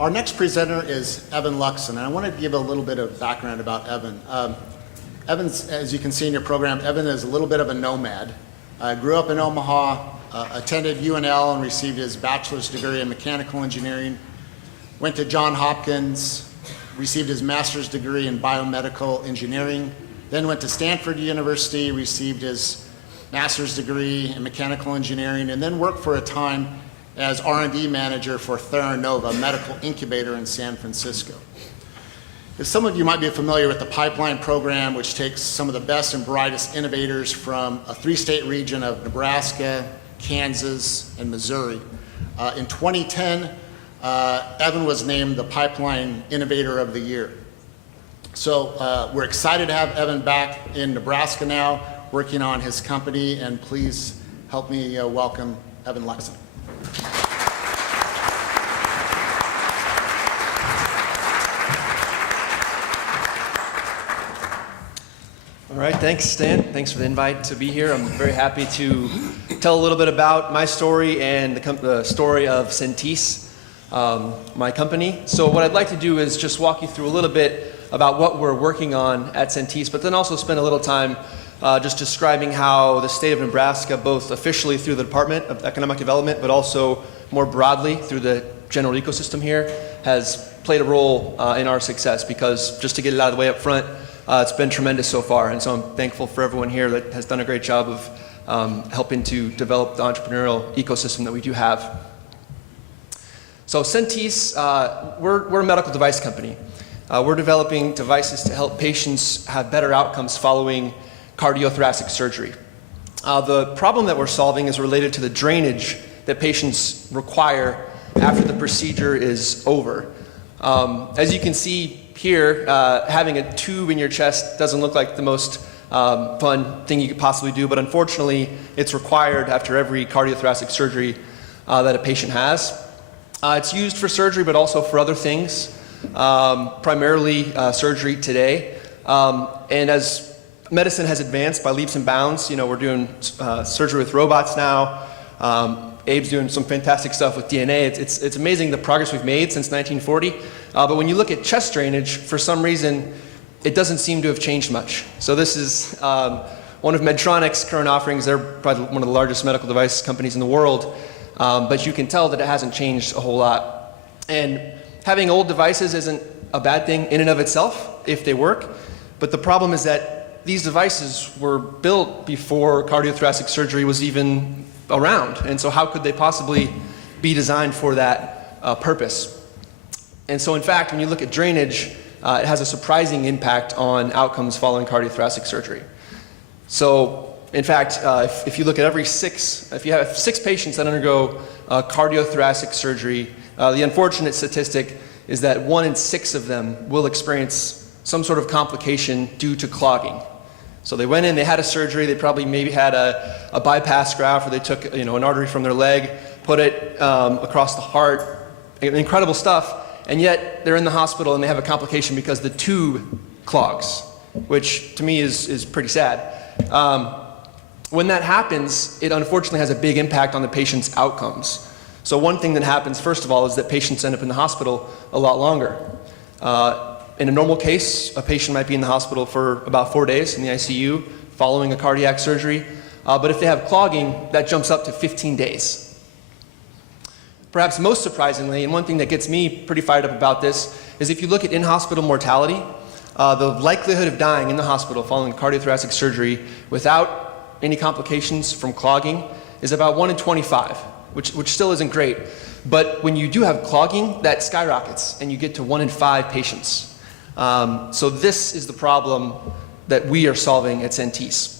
Our next presenter is Evan Luxon, and I wanted to give a little bit of background about Evan. Evan's, as you can see in your program, Evan is a little bit of a nomad. Grew up in Omaha, attended UNL and received his bachelor's degree in mechanical engineering. Went to Johns Hopkins, received his master's degree in biomedical engineering. Then went to Stanford University, received his master's degree in mechanical engineering, and then worked for a time as R&D manager for Theranova Medical Incubator in San Francisco. As some of you might be familiar with the Pipeline program, which takes some of the best and brightest innovators from a 3-state region of Nebraska, Kansas, and Missouri. In 2010, Evan was named the Pipeline Innovator of the Year. So we're excited to have Evan back in Nebraska now, working on his company, and please help me welcome Evan Luxon. All right, thanks, Stan. Thanks for the invite to be here. I'm very happy to tell a little bit about my story and the story of Centese, my company. So what I'd like to do is just walk you through a little bit about what we're working on at Centese, but then also spend a little time just describing how the state of Nebraska, both officially through the Department of Economic Development, but also more broadly through the general ecosystem here, has played a role in our success. Because just to get it out of the way up front, it's been tremendous so far, and so I'm thankful for everyone here that has done a great job of helping to develop the entrepreneurial ecosystem that we do have. So Centese, we're a medical device company. We're developing devices to help patients have better outcomes following cardiothoracic surgery. The problem that we're solving is related to the drainage that patients require after the procedure is over. As you can see here, having a tube in your chest doesn't look like the most fun thing you could possibly do, but unfortunately it's required after every cardiothoracic surgery that a patient has. It's used for surgery, but also for other things, primarily surgery today. And as medicine has advanced by leaps and bounds, we're doing surgery with robots now. Abe's doing some fantastic stuff with DNA. It's amazing the progress we've made since 1940. But when you look at chest drainage, for some reason, it doesn't seem to have changed much. So this is one of Medtronic's current offerings. They're probably one of the largest medical device companies in the world. But you can tell that it hasn't changed a whole lot. And having old devices isn't a bad thing in and of itself if they work. But the problem is that these devices were built before cardiothoracic surgery was even around, and so how could they possibly be designed for that purpose? And so in fact, when you look at drainage, it has a surprising impact on outcomes following cardiothoracic surgery. So in fact, if you look at if you have 6 patients that undergo cardiothoracic surgery, the unfortunate statistic is that 1 in 6 of them will experience some sort of complication due to clogging. So they went in, they had a surgery, they probably maybe had a bypass graft, or they took an artery from their leg, put it across the heart, incredible stuff, and yet they're in the hospital and they have a complication because the tube clogs, which to me is pretty sad. When that happens, it unfortunately has a big impact on the patient's outcomes. So one thing that happens, first of all, is that patients end up in the hospital a lot longer. In a normal case, a patient might be in the hospital for about 4 days in the ICU following a cardiac surgery. But if they have clogging, that jumps up to 15 days. Perhaps most surprisingly, and one thing that gets me pretty fired up about this, is if you look at in-hospital mortality, the likelihood of dying in the hospital following cardiothoracic surgery without any complications from clogging is about 1 in 25, which still isn't great. But when you do have clogging, that skyrockets, and you get to 1 in 5 patients. So this is the problem that we are solving at Centese.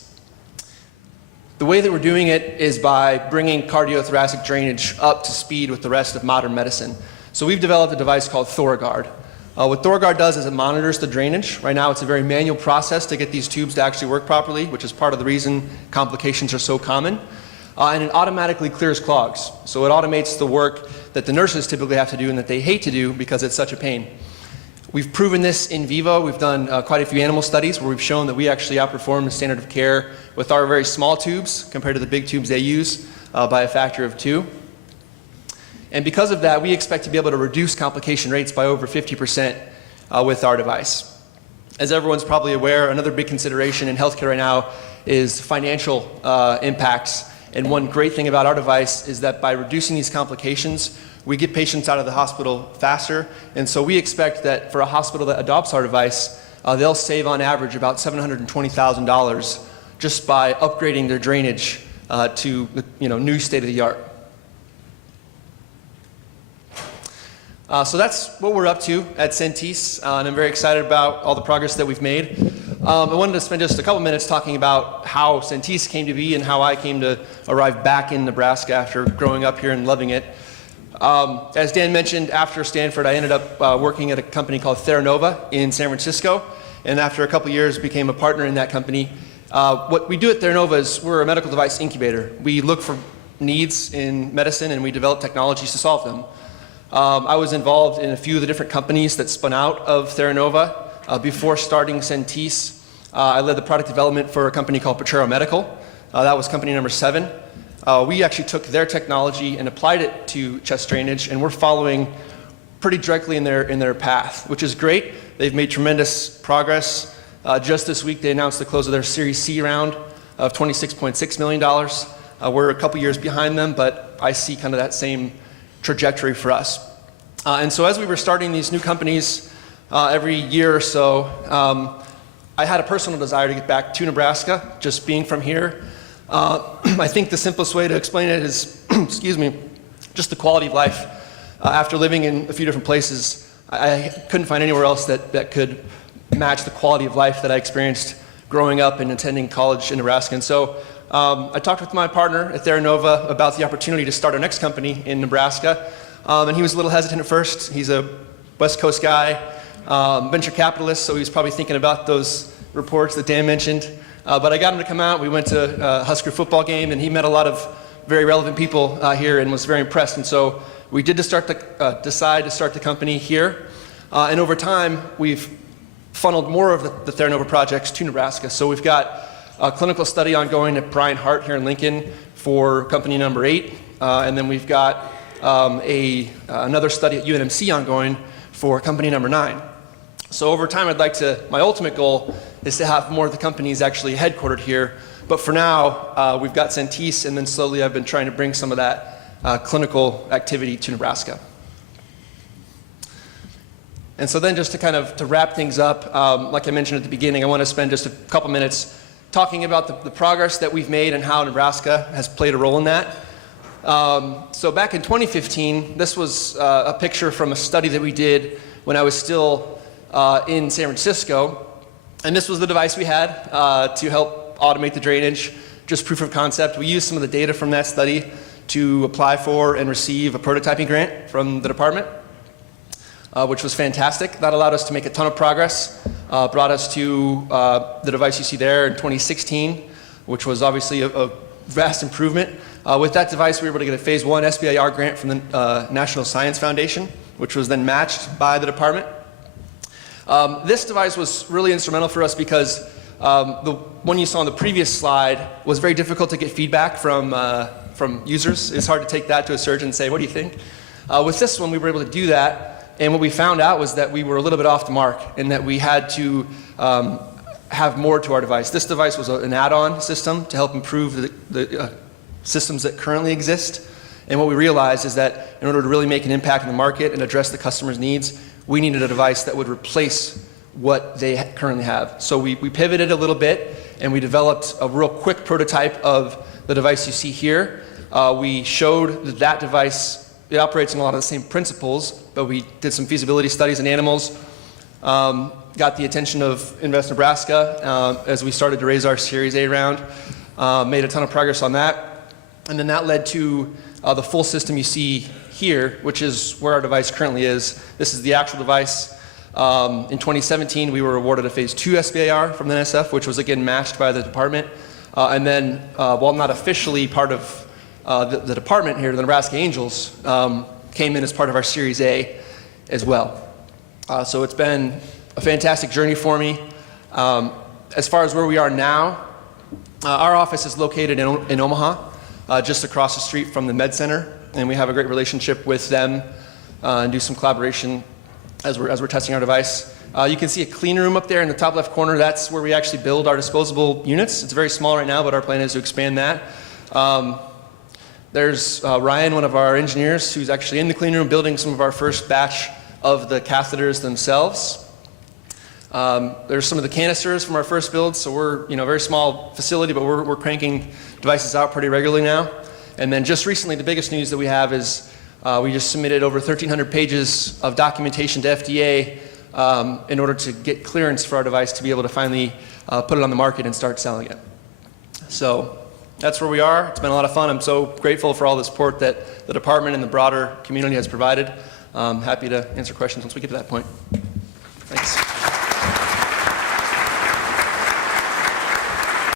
The way that we're doing it is by bringing cardiothoracic drainage up to speed with the rest of modern medicine. So we've developed a device called ThoraGuard. What ThoraGuard does is it monitors the drainage. Right now it's a very manual process to get these tubes to actually work properly, which is part of the reason complications are so common. And it automatically clears clogs. So it automates the work that the nurses typically have to do and that they hate to do because it's such a pain. We've proven this in vivo. We've done quite a few animal studies where we've shown that we actually outperform the standard of care with our very small tubes compared to the big tubes they use by a factor of 2. And because of that, we expect to be able to reduce complication rates by over 50% with our device. As everyone's probably aware, another big consideration in healthcare right now is financial impacts. And one great thing about our device is that by reducing these complications, we get patients out of the hospital faster. And so we expect that for a hospital that adopts our device, they'll save on average about $720,000 just by upgrading their drainage to new state-of-the-art. So that's what we're up to at Centese, and I'm very excited about all the progress that we've made. I wanted to spend just a couple minutes talking about how Centese came to be and how I came to arrive back in Nebraska after growing up here and loving it. As Dan mentioned, after Stanford, I ended up working at a company called Theranova in San Francisco, and after a couple years became a partner in that company. What we do at Theranova is we're a medical device incubator. We look for needs in medicine and we develop technologies to solve them. I was involved in a few of the different companies that spun out of Theranova. Before starting Centese, I led the product development for a company called Potrero Medical. That was company number 7. We actually took their technology and applied it to chest drainage, and we're following pretty directly in their path, which is great. They've made tremendous progress. Just this week, they announced the close of their Series C round of $26.6 million. We're a couple years behind them, but I see kind of that same trajectory for us. And so as we were starting these new companies every year or so, I had a personal desire to get back to Nebraska, just being from here. I think the simplest way to explain it is, excuse me, just the quality of life. After living in a few different places, I couldn't find anywhere else that could match the quality of life that I experienced growing up and attending college in Nebraska. And so I talked with my partner at Theranova about the opportunity to start our next company in Nebraska. And he was a little hesitant at first. He's a West Coast guy, venture capitalist, so he was probably thinking about those reports that Dan mentioned. But I got him to come out. We went to a Husker football game, and he met a lot of very relevant people here and was very impressed. And so we did decide to start the company here. And over time, we've funneled more of the Theranova projects to Nebraska. So we've got a clinical study ongoing at Bryan Hart here in Lincoln for company number 8. And then we've got another study at UNMC ongoing for company number 9. So over time, my ultimate goal is to have more of the companies actually headquartered here. But for now, we've got Centese, and then slowly I've been trying to bring some of that clinical activity to Nebraska. And so then just to wrap things up, like I mentioned at the beginning, I want to spend just a couple minutes talking about the progress that we've made and how Nebraska has played a role in that. So back in 2015, this was a picture from a study that we did when I was still in San Francisco. And this was the device we had to help automate the drainage, just proof of concept. We used some of the data from that study to apply for and receive a prototyping grant from the department, which was fantastic. That allowed us to make a ton of progress, brought us to the device you see there in 2016, which was obviously a vast improvement. With that device, we were able to get a Phase 1 SBIR grant from the National Science Foundation, which was then matched by the department. This device was really instrumental for us because the one you saw on the previous slide was very difficult to get feedback from users. It's hard to take that to a surgeon and say, what do you think? With this one, we were able to do that. And what we found out was that we were a little bit off the mark and that we had to have more to our device. This device was an add-on system to help improve the systems that currently exist. And what we realized is that in order to really make an impact in the market and address the customer's needs, we needed a device that would replace what they currently have. So we pivoted a little bit and we developed a real quick prototype of the device you see here. We showed that device, it operates on a lot of the same principles, but we did some feasibility studies in animals, got the attention of Invest Nebraska as we started to raise our Series A round, made a ton of progress on that. And then that led to the full system you see here, which is where our device currently is. This is the actual device. In 2017, we were awarded a Phase 2 SBIR from the NSF, which was again matched by the department. And then, while not officially part of the department here, the Nebraska Angels came in as part of our Series A as well. So it's been a fantastic journey for me. As far as where we are now, our office is located in Omaha, just across the street from the Med Center and we have a great relationship with them and do some collaboration as we're testing our device. You can see a clean room up there in the top left corner. That's where we actually build our disposable units. It's very small right now, but our plan is to expand that. There's Ryan, one of our engineers, who's actually in the clean room building some of our first batch of the catheters themselves. There's some of the canisters from our first build, so we're a very small facility, but we're cranking devices out pretty regularly now. And then just recently, the biggest news that we have is we just submitted over 1,300 pages of documentation to FDA in order to get clearance for our device to be able to finally put it on the market and start selling it. So that's where we are. It's been a lot of fun. I'm so grateful for all the support that the department and the broader community has provided. Happy to answer questions once we get to that point. Thanks.